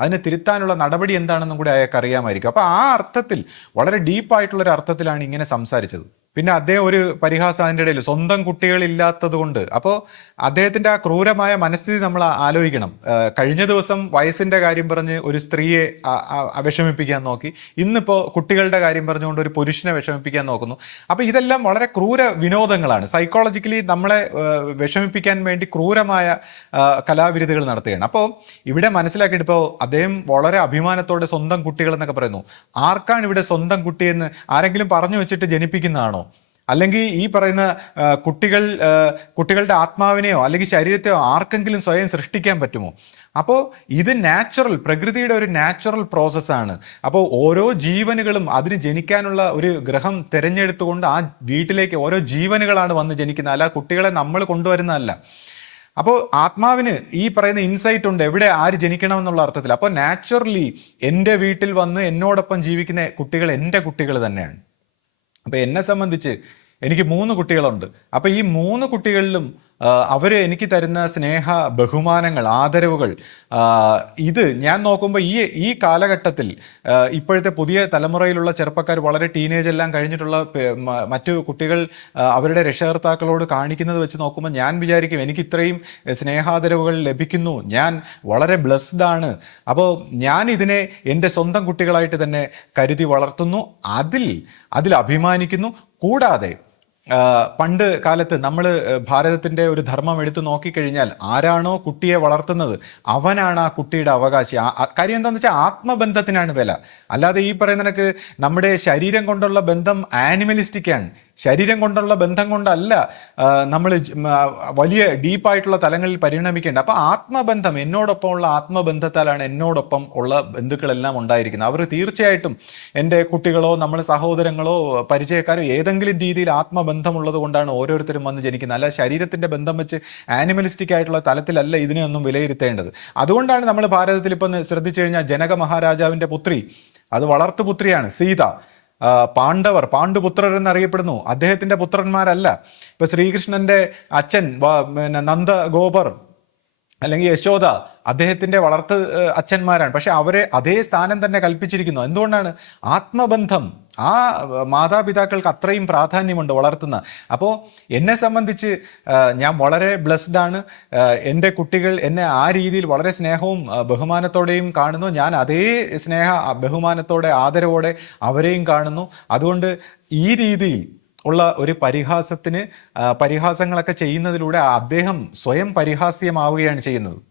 അതിനെ തിരുത്താനുള്ള നടപടി എന്താണെന്നും കൂടി അയാൾക്ക് അറിയാമായിരിക്കും അപ്പൊ ആ അർത്ഥത്തിൽ വളരെ ഡീപ്പായിട്ടുള്ള ഒരു അർത്ഥത്തിലാണ് ഇങ്ങനെ സംസാരിച്ചത്. പിന്നെ അദ്ദേഹം ഒരു പരിഹാസം അതിന്റെ ഇടയിൽ. സ്വന്തം കുട്ടികളില്ലാത്തത് കൊണ്ട്. അപ്പോൾ അദ്ദേഹത്തിന്റെ ആ ക്രൂരമായ മനസ്ഥിതി നമ്മൾ ആലോചിക്കണം. കഴിഞ്ഞ ദിവസം വയസ്സിന്റെ കാര്യം പറഞ്ഞ് ഒരു സ്ത്രീയെ വിഷമിപ്പിക്കാൻ നോക്കി. ഇന്നിപ്പോൾ കുട്ടികളുടെ കാര്യം പറഞ്ഞുകൊണ്ട് ഒരു പുരുഷനെ വിഷമിപ്പിക്കാൻ നോക്കുന്നു. അപ്പോൾ ഇതെല്ലാം വളരെ ക്രൂര വിനോദങ്ങളാണ്. സൈക്കോളജിക്കലി നമ്മളെ വിഷമിപ്പിക്കാൻ വേണ്ടി ക്രൂരമായ ആ, കലാവിരുതുകൾ നടത്തുകയാണ്. അപ്പോൾ ഇവിടെ മനസ്സിലാക്കിയിട്ട് ഇപ്പോൾ അദ്ദേഹം വളരെ അഭിമാനത്തോടെ സ്വന്തം കുട്ടികൾ എന്നൊക്കെ പറയുന്നു. ആർക്കാണ് ഇവിടെ സ്വന്തം കുട്ടിയെന്ന് ആരെങ്കിലും പറഞ്ഞു വെച്ചിട്ട് ജനിപ്പിക്കുന്നതാണോ? അല്ലെങ്കിൽ ഈ പറയുന്ന കുട്ടികൾ കുട്ടികളുടെ ആത്മാവിനെയോ അല്ലെങ്കിൽ ശരീരത്തെയോ ആർക്കെങ്കിലും സ്വയം സൃഷ്ടിക്കാൻ പറ്റുമോ? അപ്പോൾ ഇത് നാച്ചുറൽ പ്രകൃതിയുടെ ഒരു നാച്ചുറൽ പ്രോസസ്സാണ്. അപ്പോൾ ഓരോ ജീവനുകളും അതിന് ജനിക്കാനുള്ള ഒരു ഗ്രഹം തിരഞ്ഞെടുത്തുകൊണ്ട് ആ വീട്ടിലേക്ക് ഓരോ ജീവനുകളാണ് വന്ന് ജനിക്കുന്നത്. അല്ല കുട്ടികളെ നമ്മൾ കൊണ്ടുവരുന്നതല്ല. അപ്പോൾ ആത്മാവിന് ഈ പറയുന്ന ഇൻസൈറ്റ് ഉണ്ട് എവിടെ ആര് ജനിക്കണം എന്നുള്ള അർത്ഥത്തിൽ. അപ്പോൾ നാച്ചുറലി എന്റെ വീട്ടിൽ വന്ന് എന്നോടൊപ്പം ജീവിക്കുന്ന കുട്ടികൾ എന്റെ കുട്ടികൾ തന്നെയാണ്. അപ്പൊ എന്നെ സംബന്ധിച്ച് എനിക്ക് മൂന്ന് കുട്ടികളുണ്ട്. അപ്പൊ ഈ മൂന്ന് കുട്ടികളിലും അവർ എനിക്ക് തരുന്ന സ്നേഹ ബഹുമാനങ്ങൾ ആദരവുകൾ ഇത് ഞാൻ നോക്കുമ്പോൾ ഈ ഈ കാലഘട്ടത്തിൽ ഇപ്പോഴത്തെ പുതിയ തലമുറയിലുള്ള ചെറുപ്പക്കാർ വളരെ ടീനേജ് എല്ലാം കഴിഞ്ഞിട്ടുള്ള മറ്റു കുട്ടികൾ അവരുടെ രക്ഷകർത്താക്കളോട് കാണിക്കുന്നത് വെച്ച് നോക്കുമ്പോൾ ഞാൻ വിചാരിക്കും എനിക്ക് ഇത്രയും സ്നേഹാദരവുകൾ ലഭിക്കുന്നു. ഞാൻ വളരെ ബ്ലെസ്ഡ് ആണ്. അപ്പോൾ ഞാൻ ഇതിനെ എന്റെ സ്വന്തം കുട്ടികളായിട്ട് തന്നെ കരുതി വളർത്തുന്നു. അതിൽ അതിൽ അഭിമാനിക്കുന്നു. കൂടാതെ പണ്ട് കാലത്ത് നമ്മൾ ഭാരതത്തിന്റെ ഒരു ധർമ്മം എടുത്തു നോക്കിക്കഴിഞ്ഞാൽ ആരാണോ കുട്ടിയെ വളർത്തുന്നത് അവനാണ് ആ കുട്ടിയുടെ അവകാശി. കാര്യം എന്താണെന്ന് വെച്ചാൽ ആത്മബന്ധത്തിനാണ് വില. അല്ലാതെ ഈ പറയുന്ന നമ്മുടെ ശരീരം കൊണ്ടുള്ള ബന്ധം ആനിമലിസ്റ്റിക് ആണ്. ശരീരം കൊണ്ടുള്ള ബന്ധം കൊണ്ടല്ല നമ്മൾ വലിയ ഡീപ്പായിട്ടുള്ള തലങ്ങളിൽ പരിണമിക്കേണ്ട. അപ്പോൾ ആത്മബന്ധം എന്നോടൊപ്പമുള്ള ആത്മബന്ധത്താലാണ് എന്നോടൊപ്പം ഉള്ള ബന്ധുക്കളെല്ലാം ഉണ്ടായിരിക്കുന്നത്. അവർ തീർച്ചയായിട്ടും എന്റെ കുട്ടികളോ നമ്മൾ സഹോദരങ്ങളോ പരിചയക്കാരോ ഏതെങ്കിലും രീതിയിൽ ആത്മബന്ധമുള്ളത് കൊണ്ടാണ് ഓരോരുത്തരും വന്ന് ജനിക്കുന്നത്. അല്ല ശരീരത്തിന്റെ ബന്ധം വെച്ച് ആനിമലിസ്റ്റിക് ആയിട്ടുള്ള തലത്തിലല്ല ഇതിനെ ഒന്നും വിലയിരുത്തേണ്ടത്. അതുകൊണ്ടാണ് നമ്മൾ ഭാരതത്തിൽ ഇപ്പം ശ്രദ്ധിച്ചു കഴിഞ്ഞാൽ ജനക മഹാരാജാവിന്റെ പുത്രി അത് വളർത്തുപുത്രിയാണ് സീത. പാണ്ഡവർ പാണ്ഡുപുത്രർ എന്നറിയപ്പെടുന്നു. അദ്ദേഹത്തിന്റെ പുത്രന്മാരല്ല. ഇപ്പൊ ശ്രീകൃഷ്ണന്റെ അച്ഛൻ പിന്നെ നന്ദ ഗോപർ അല്ലെങ്കിൽ യശോദ അദ്ദേഹത്തിന്റെ വളർത്ത് അച്ഛന്മാരാണ്. പക്ഷെ അവരെ അതേ സ്ഥാനം തന്നെ കൽപ്പിച്ചിരിക്കുന്നു. എന്തുകൊണ്ടാണ്? ആത്മബന്ധം. ആ മാതാപിതാക്കൾക്ക് അത്രയും പ്രാധാന്യമുണ്ട് വളർത്തുന്ന. അപ്പോൾ എന്നെ സംബന്ധിച്ച് ഞാൻ വളരെ ബ്ലെസ്ഡ് ആണ്. എന്റെ കുട്ടികൾ എന്നെ ആ രീതിയിൽ വളരെ സ്നേഹവും ബഹുമാനത്തോടെയും കാണുന്നു. ഞാൻ അതേ സ്നേഹ ബഹുമാനത്തോടെ ആദരവോടെ അവരെയും കാണുന്നു. അതുകൊണ്ട് ഈ രീതിയിൽ ഉള്ള ഒരു പരിഹാസത്തിന് പരിഹാസങ്ങളൊക്കെ ചെയ്യുന്നതിലൂടെ അദ്ദേഹം സ്വയം പരിഹാസ്യമാവുകയാണ് ചെയ്യുന്നത്.